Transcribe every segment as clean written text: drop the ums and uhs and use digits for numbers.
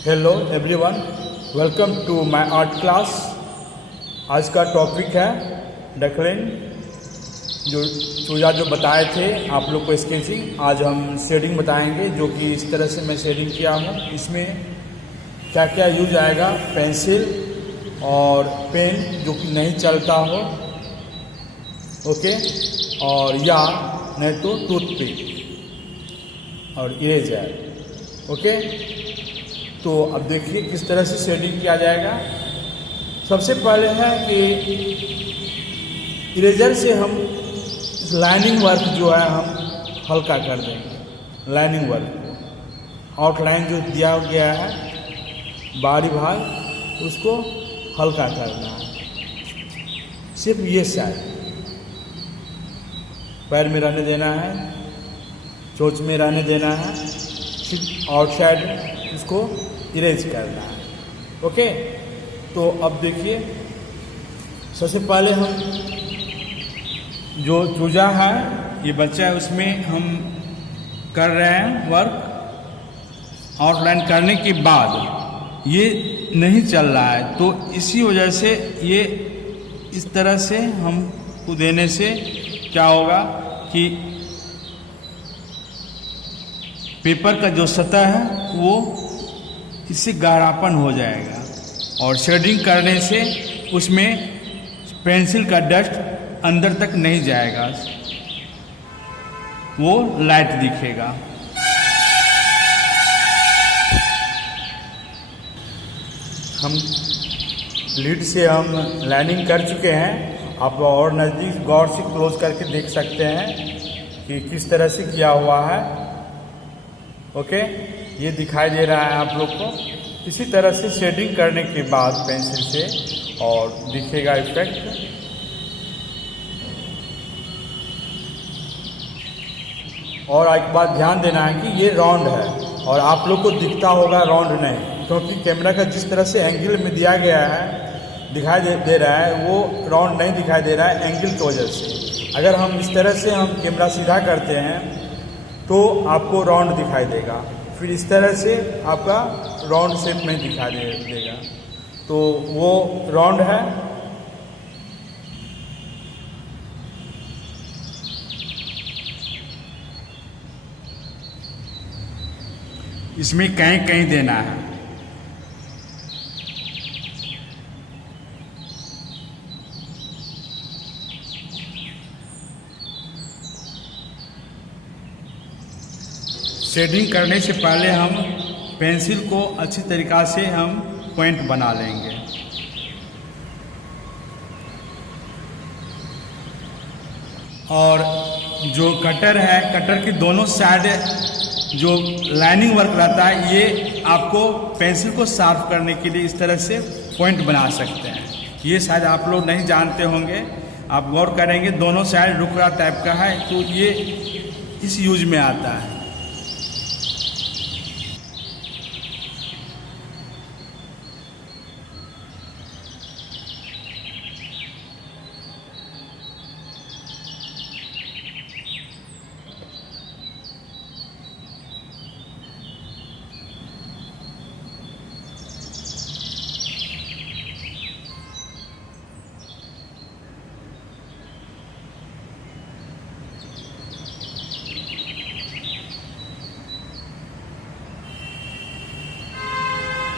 Hello everyone, welcome to my art class. आज का topic है डेक्लिन, जो चूजा जो बताए थे आप लोग को स्केचिंग। आज हम शेडिंग बताएंगे, जो कि इस तरह से मैं शेडिंग किया हूँ। इसमें क्या क्या यूज आएगा, पेंसिल और पेन जो कि नहीं चलता हो, ओके, और या नहीं तो टूथपिक और इरेजर, ओके। तो अब देखिए किस तरह से शेडिंग किया जाएगा। सबसे पहले है कि इरेजर से हम लाइनिंग वर्क जो है हम हल्का कर देंगे। लाइनिंग वर्क, आउटलाइन जो दिया गया है बाहरी भाग, उसको हल्का करना है। सिर्फ ये साइड पैर में रहने देना है, चोंच में रहने देना है, सिर्फ आउटसाइड इसको इरेज करना है, ओके। तो अब देखिए, सबसे पहले हम जो चूजा है, ये बच्चा है, उसमें हम कर रहे हैं वर्क। आउटलाइन करने के बाद ये नहीं चल रहा है, तो इसी वजह से ये इस तरह से हमको देने से क्या होगा कि पेपर का जो सतह है वो इससे गाढ़ापन हो जाएगा, और शेडिंग करने से उसमें पेंसिल का डस्ट अंदर तक नहीं जाएगा, वो लाइट दिखेगा। हम लीड से हम लाइनिंग कर चुके हैं। आप और नज़दीक गौर से क्लोज करके देख सकते हैं कि किस तरह से किया हुआ है, ओके। ये दिखाई दे रहा है आप लोग को। इसी तरह से शेडिंग करने के बाद पेंसिल से और दिखेगा इफेक्ट। और एक बात ध्यान देना है कि ये राउंड है, और आप लोग को दिखता होगा राउंड नहीं, क्योंकि कैमरा का जिस तरह से एंगल में दिया गया है दिखाई दे रहा है, वो राउंड नहीं दिखाई दे रहा है एंगल की वजह से। अगर हम इस तरह से हम कैमरा सीधा करते हैं तो आपको राउंड दिखाई देगा, फिर इस तरह से आपका राउंड शेप में दिखाई देगा, तो वो राउंड है। इसमें कहीं कहीं देना है। शेडिंग करने से पहले हम पेंसिल को अच्छी तरीक़ा से हम पॉइंट बना लेंगे। और जो कटर है, कटर की दोनों साइड जो लाइनिंग वर्क रहता है, ये आपको पेंसिल को शार्प करने के लिए इस तरह से पॉइंट बना सकते हैं। ये शायद आप लोग नहीं जानते होंगे, आप गौर करेंगे दोनों साइड रुखरा टाइप का है, तो ये इस यूज में आता है।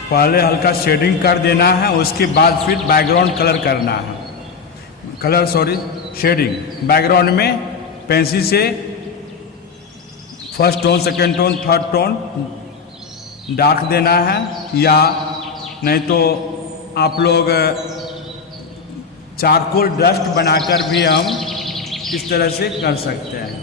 पहले हल्का शेडिंग कर देना है, उसके बाद फिर बैकग्राउंड कलर करना है। शेडिंग बैकग्राउंड में पेंसिल से first tone, second tone, third tone dark देना है, या नहीं तो आप लोग चारकोल डस्ट बनाकर भी हम इस तरह से कर सकते हैं।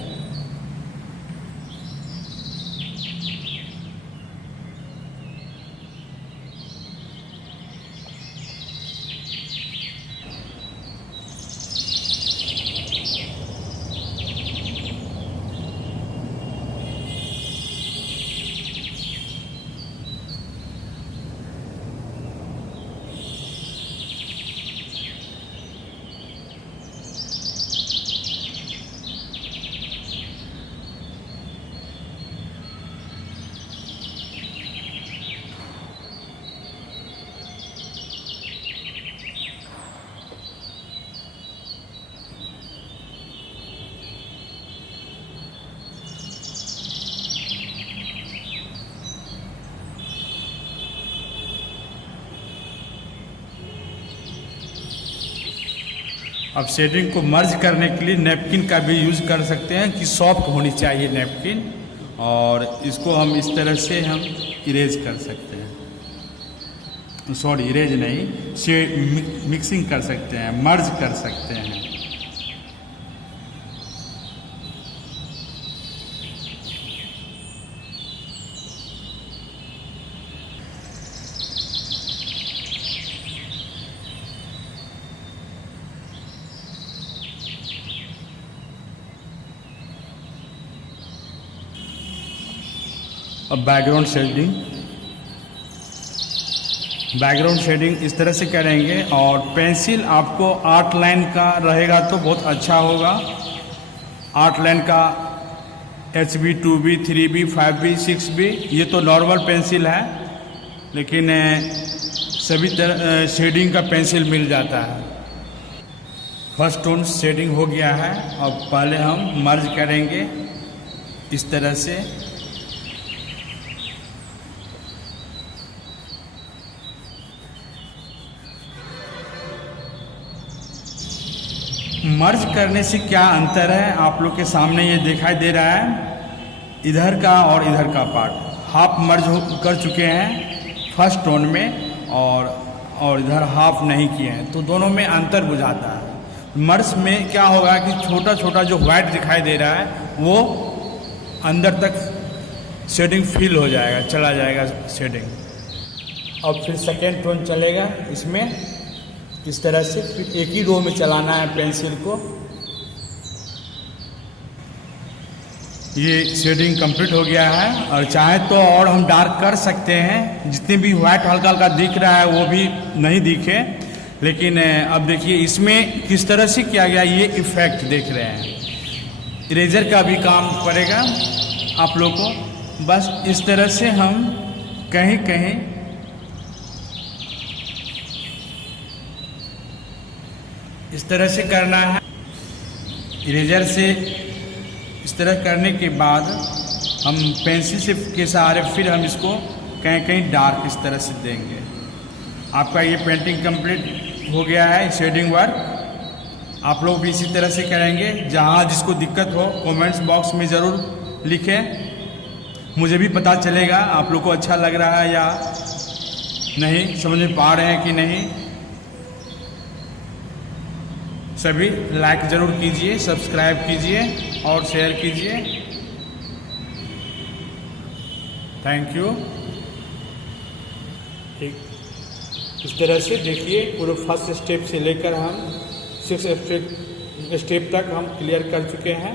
अब शेडिंग को मर्ज करने के लिए नैपकिन का भी यूज़ कर सकते हैं कि सॉफ्ट होनी चाहिए नैपकिन, और इसको हम इस तरह से हम इरेज कर सकते हैं, सॉरी इरेज नहीं, शेड मिक्सिंग कर सकते हैं, मर्ज कर सकते हैं। अब बैकग्राउंड शेडिंग इस तरह से करेंगे, और पेंसिल आपको 8 लाइन का रहेगा तो बहुत अच्छा होगा। 8 लाइन का HB 2B 3B 5B 6B, ये तो नॉर्मल पेंसिल है, लेकिन सभी तरह शेडिंग का पेंसिल मिल जाता है। फर्स्ट टोन शेडिंग हो गया है। अब पहले हम मर्ज करेंगे इस तरह से। मर्ज करने से क्या अंतर है आप लोग के सामने ये दिखाई दे रहा है। इधर का और इधर का पार्ट हाफ मर्ज कर चुके हैं फर्स्ट टोन में, और इधर हाफ नहीं किए हैं, तो दोनों में अंतर बुझाता है। मर्ज में क्या होगा कि छोटा छोटा जो व्हाइट दिखाई दे रहा है वो अंदर तक शेडिंग फील हो जाएगा, चला जाएगा शेडिंग। अब फिर सेकेंड टोन चलेगा इसमें इस तरह से, फिर एक ही रो में चलाना है पेंसिल को। ये शेडिंग कंप्लीट हो गया है, और चाहे तो और हम डार्क कर सकते हैं, जितने भी व्हाइट हल्का हल्का दिख रहा है वो भी नहीं दिखे। लेकिन अब देखिए इसमें किस तरह से किया गया, ये इफेक्ट देख रहे हैं। इरेजर का भी काम पड़ेगा आप लोग को। बस इस तरह से हम कहीं कहीं इस तरह से करना है। इरेजर से इस तरह करने के बाद हम पेंसिल से के सहारे फिर हम इसको कहीं कहीं डार्क इस तरह से देंगे। आपका ये पेंटिंग कंप्लीट हो गया है, शेडिंग वर्क। आप लोग भी इसी तरह से करेंगे। जहाँ जिसको दिक्कत हो कमेंट्स बॉक्स में ज़रूर लिखें, मुझे भी पता चलेगा आप लोग को अच्छा लग रहा है या नहीं, समझ में पा रहे हैं कि नहीं। सभी लाइक ज़रूर कीजिए, सब्सक्राइब कीजिए और शेयर कीजिए। Thank you. इस तरह से देखिए पूरे फर्स्ट स्टेप से लेकर हम 6 स्टेप तक हम क्लियर कर चुके हैं।